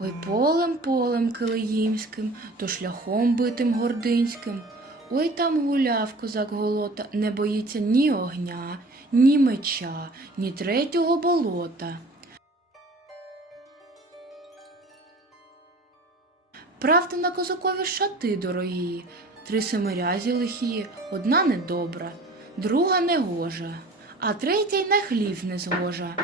Ой полем полем килиїмським, то шляхом битим гординським. Ой там гуляв козак голота, не боїться ні огня, ні меча, ні третього болота. Правда, на козакові шати дорогі, три семирязі лихі, одна недобра, друга негожа, а третя й на хлів не згожа.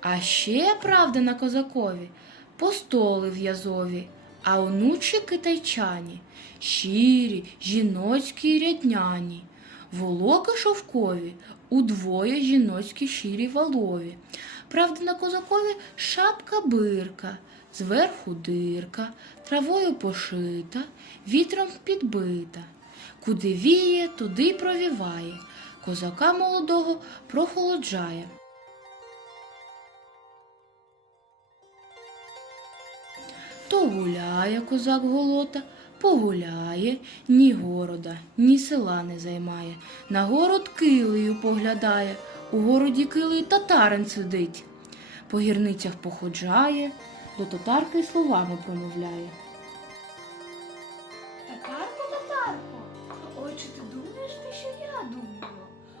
А ще правда на козакові, постоли в'язові, а онучі китайчані, щирі, жіноцькі й рядняні, волоки шовкові, удвоє жіноцькі щирі валові. Правда, на козакові шапка бирка, зверху дирка, травою пошита, вітром підбита. Куди віє, туди й провіває, козака молодого прохолоджає. То гуляє козак голота, погуляє, ні города, ні села не займає. На город килею поглядає, у городі килий татарин сидить. По гірницях походжає, до татарки словами промовляє. Татарко, татарко, чи ти думаєш те, що я думаю?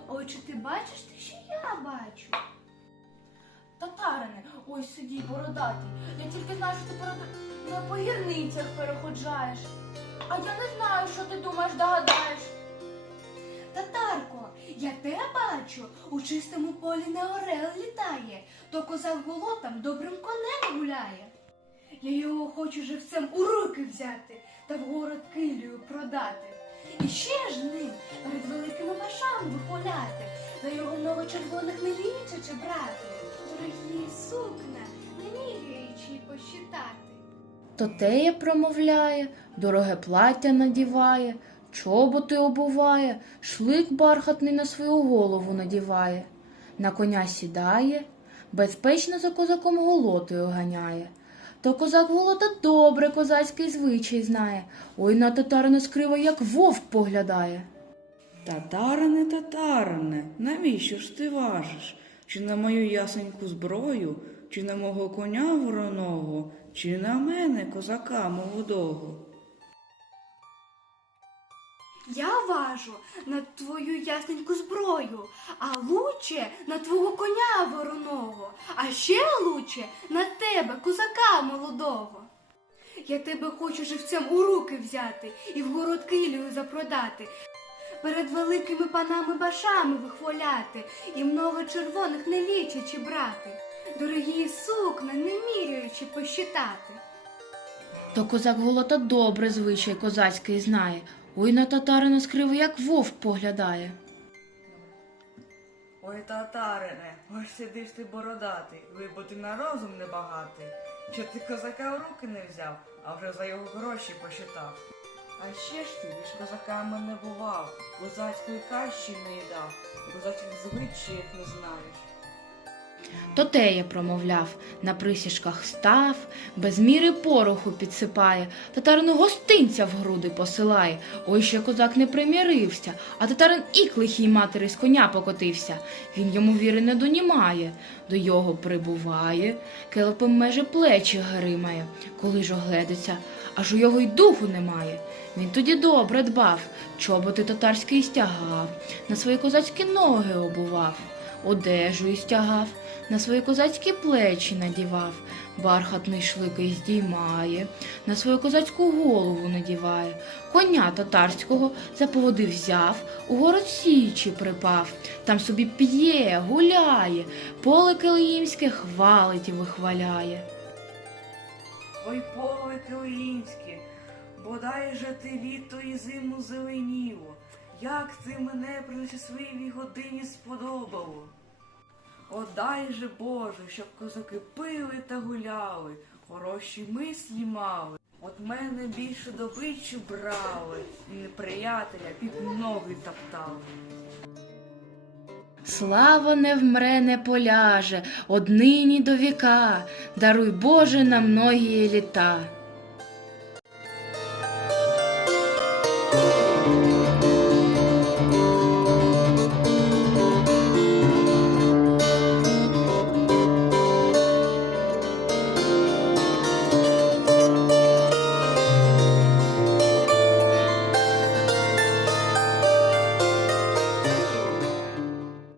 Ой, чи ти бачиш те, що я бачу? Татарине, ой, сидій бородатий. Я тільки знаю, що ти пород- на погірницях переходжаєш. А я не знаю, що ти думаєш, догадаєш. Татарко, я те бачу, у чистому полі не орел літає, то козак голотам добрим конем гуляє. Я його хочу живцем у руки взяти та в город килію продати. І ще ж ним перед великими башами вихваляти, за його много червоних не лічачи брати, дорогі сукна, не міряючи посчитати. То теє промовляє, дороге плаття надіває, чоботи обуває, шлик бархатний на свою голову надіває, на коня сідає, безпечно за козаком голотою ганяє. То козак голота добре козацький звичай знає, ой на татарина скриво, як вовк поглядає. Татарине, татарине, навіщо ж ти важиш? Чи на мою ясеньку зброю, чи на мого коня вороного, чи на мене, козака молодого? Я важу на твою ясненьку зброю, а лучше на твого коня вороного, а ще лучше на тебе, козака молодого. Я тебе хочу живцем у руки взяти і в город килію запродати, перед великими панами башами вихваляти і много червоних не лічачи брати, дорогі сукна, не міряючи посчитати. То козак голота добре звичай козацький знає, ой на татарина скриво, як вовк поглядає. Ой, татарине, ось сидиш ти бородатий, ви бо ти на розум небагатий. Чи ти козака в руки не взяв, а вже за його гроші посчитав? А ще ж ти між козаками не бував, козацької кащі не їдав, козацьких звичаїв не знаєш. То теє промовляв, на присіжках став, без міри пороху підсипає, татарину гостинця в груди посилає. Ой, ще козак не примірився, а татарин ік лихій матері з коня покотився. Він йому віри не донімає, до його прибуває, келепом межі плечі гримає, коли ж огледиться, аж у його й духу немає. Він тоді добре дбав, чоботи татарські стягав, на свої козацькі ноги обував одежу і стягав, на свої козацькі плечі надівав, бархатний шликий здіймає, на свою козацьку голову надіває, коня татарського за поводи взяв, у город січі припав, там собі п'є, гуляє, поле килиїмське хвалить і вихваляє. Ой, поле килиїмське, бодай же ти літо і зиму зеленіло, як ти мене при щасливій годині сподобало. О, дай же Боже, щоб козаки пили та гуляли, хороші мислі мали, от мене більше добичу брали, і неприятеля під ноги топтали. Слава не вмре, не поляже, однині до віка, даруй Боже на многії літа.